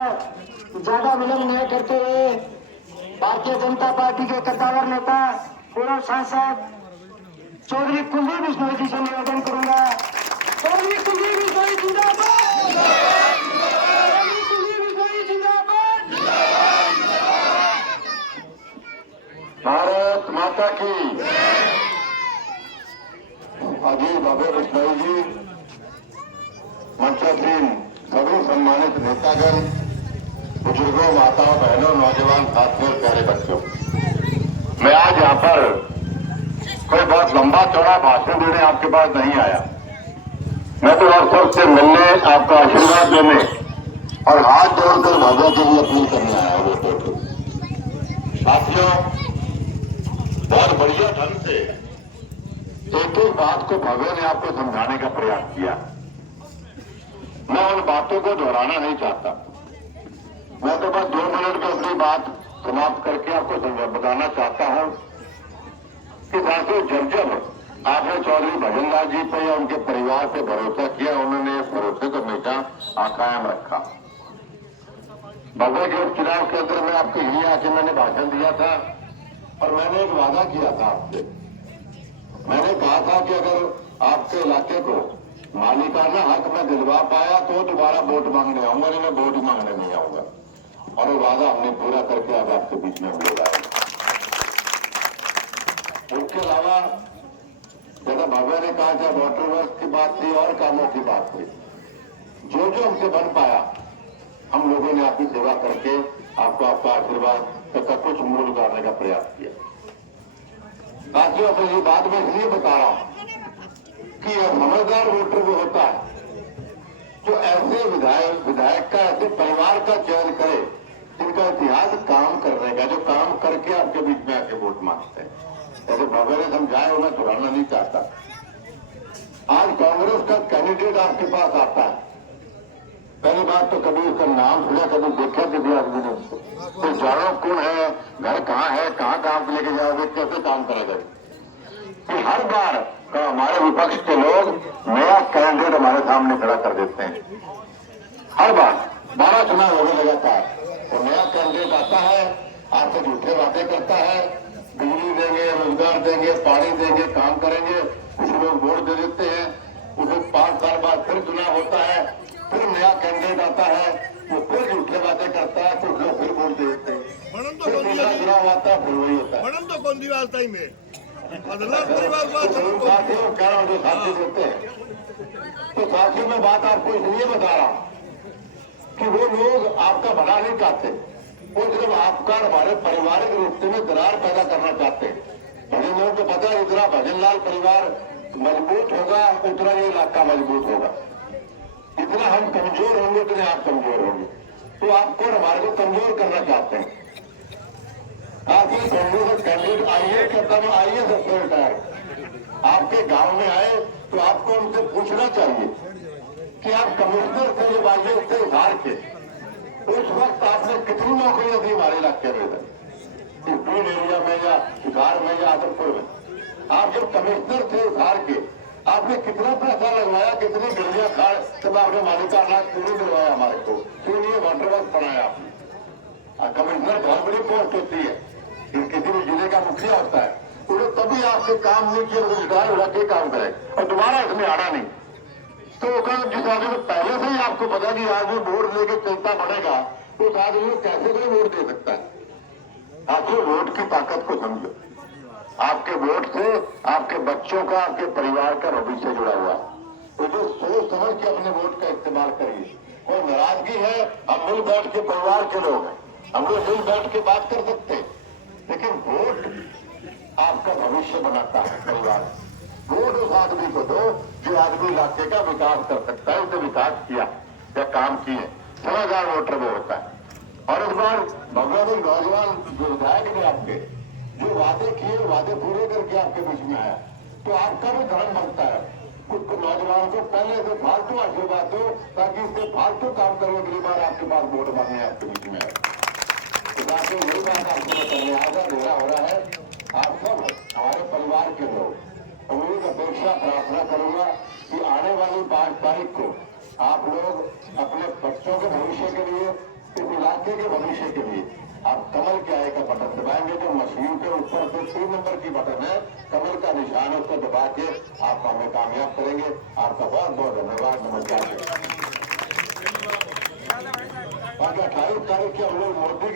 ज्यादा विलंब न करते हुए भारतीय जनता पार्टी के कद्दावर नेता पूर्व सांसद चौधरी कुलदीप बिश्नोई जी से निवेदन करूंगा। चौधरी कुलदीप बिश्नोई जिंदाबाद, चौधरी कुलदीप बिश्नोई जिंदाबाद। भारत माता की। अजीत अभय बिश्नोई जी, मंचासीन सभी सम्मानित नेतागण, बुजुर्गों, माताओं, बहनों, नौजवान साथियों, प्यारे बच्चों, मैं आज यहाँ पर कोई बहुत लंबा चौड़ा भाषण देने आपके पास नहीं आया। मैं तो आप सबसे मिलने, आपका आशीर्वाद देने और हाथ जोड़कर भाजपा के लिए अपील करने आया हूँ। साथियों, बहुत बढ़िया ढंग से एक एक बात को भव्य ने आपको समझाने का प्रयास किया। मैं उन बातों को दोहराना नहीं चाहता। मैं तो बस 2 मिनट में अपनी बात समाप्त करके आपको बताना चाहता हूं कि साथियों, जब आपने चौधरी भजनलाल जी पर या उनके परिवार पे भरोसा किया, उन्होंने इस भरोसे को हमेशा कायम रखा। बगल के उपचुनाव केंद्र में आपके यहीं आके मैंने भाषण दिया था और मैंने एक वादा किया था आपसे। मैंने कहा था कि अगर आपके इलाके को मालिकाना हक में दिलवा पाया तो दोबारा वोट मांगने आऊंगा, नहीं मैं वोट मांगने नहीं आऊंगा। और वो वादा हमने पूरा करके आज आपके बीच में ले रहा है। उसके अलावा जैसा भव्य ने कहा, चाहे वाटर वर्क की बात थी और कामों की बात थी, जो जो हमसे बन पाया हम लोगों ने आपकी सेवा करके आपको आपका आशीर्वाद तथा कुछ मूल उतारने का प्रयास किया। साथियों, मैं ये बात मैं इसलिए बता रहा हूं कि यह समझदार वोटर वो होता है जो ऐसे विधायक का, ऐसे परिवार का चयन करे जिनका इतिहास काम करने का, जो काम करके आपके बीच में आके वोट मांगते हैं। जैसे भव्य ने समझाया वो मैं दोहराना नहीं चाहता। आज कांग्रेस का कैंडिडेट आपके पास आता है, पहली बात तो कभी उसका नाम सुना, कभी देखा किसी आदमी ने उसको, तो जानो कौन है, घर कहाँ है, कहाँ काम लेके जाओगे, कैसे काम करेगा। कि हर बार हमारे विपक्ष के लोग नया कैंडिडेट हमारे सामने खड़ा कर देते हैं। हर बार 12 चुनाव होने लगातार तो नया कैंडिडेट आता है, आपसे झूठे बातें करता है, बिजली देंगे, रोजगार देंगे, पानी देंगे, काम करेंगे, कुछ लोग वोट दे देते हैं। उसे 5 साल बाद फिर चुनाव होता है, फिर नया कैंडिडेट आता है, वो फिर झूठे बातें करता है, कुछ लोग फिर वोट दे देते हैं, फिर दूसरा चुनाव आता है, फिर वही होता है। साथियों कह रहा हूँ जो साथी देते हैं, तो साथियों मैं बात आपको इसलिए बता रहा हूँ कि वो लोग आपका भला नहीं चाहते, वो सिर्फ आपका हमारे पारिवारिक रिश्ते में दरार पैदा करना चाहते हैं। भजन को पता है, जितना भजनलाल परिवार मजबूत होगा उतना ये इलाका मजबूत होगा। जितना हम कमजोर होंगे उतने आप कमजोर होंगे। तो आपको हमारे को कमजोर करना चाहते हैं। आपकी कांग्रेस कैंडिडेट आइए, कहता मैं आइए सबसे रिटायर आपके गांव में आए तो आपको उनसे पूछना चाहिए कि आप कमिश्नर थे जब आइए उससे उधार के, उस वक्त आपने कितनी नौकरियां दी हमारे इलाके में, इस बीड एरिया में या उधार में या आदमपुर में। आप जब कमिश्नर थे उधार के, आपने कितना पैसा लगवाया, कितनी गलियां खाड़, तब आपने मालिकाना पूरी दिलवाया हमारे को, क्यों नहीं वाटर वर्क बनाया आपने। कमिश्नर बहुत बड़ी पोस्ट होती है, किसी भी जिले का मुखिया होता है, उन्हें तभी आपसे काम नहीं किया, रिटायर हो के काम करे और दोबारा इसमें आना नहीं। तो जिस आदमी को पहले से ही आपको पता कि आदमी वोट लेके चलता बनेगा, तो उस आदमी को कैसे कोई वोट दे सकता है। आपको वोट की ताकत को समझो। आपके वोट से आपके बच्चों का, आपके परिवार का भविष्य जुड़ा हुआ है। तो जो सोच समझ के अपने वोट का इस्तेमाल करिए। कोई नाराजगी है, हम मिल बैठ के परिवार के लोग हैं, हम लोग मिल बैठ के बात कर सकते हैं, लेकिन वोट आपका भविष्य बनाता है। परिवार वोट उस आदमी को दो जो आदमी इलाके का विकास कर सकता है, उसने विकास किया या काम किए, समझदार वोटर वो होता है। और इस बार भगवान नौजवान जो विधायक ने आपके जो वादे किए, वादे पूरे करके आपके बीच में आया, तो आपका भी धर्म बनता है कुछ नौजवान को पहले से फालतू आशीर्वाद दो, ताकि इससे फालतू काम करने अगली बार आपके पास वोट मांगने आपके बीच में आए। तो यही बात आपको करने आजा देना हो रहा है। आप सब हमारे परिवार के लोग, उम्मीद अपेक्षा प्रार्थना करूंगा कि आने वाली 5 तारीख को आप लोग अपने बच्चों के भविष्य के लिए, इलाके के भविष्य के लिए आप कमल के आय का बटन दबाएंगे। जो मशीन के ऊपर जो 3 नंबर की बटन है, कमल का निशान है, उसको दबा के आप हमें कामयाब करेंगे। आपका बहुत बहुत धन्यवाद। नमस्कार। 28 तारीख के हम लोग मोदी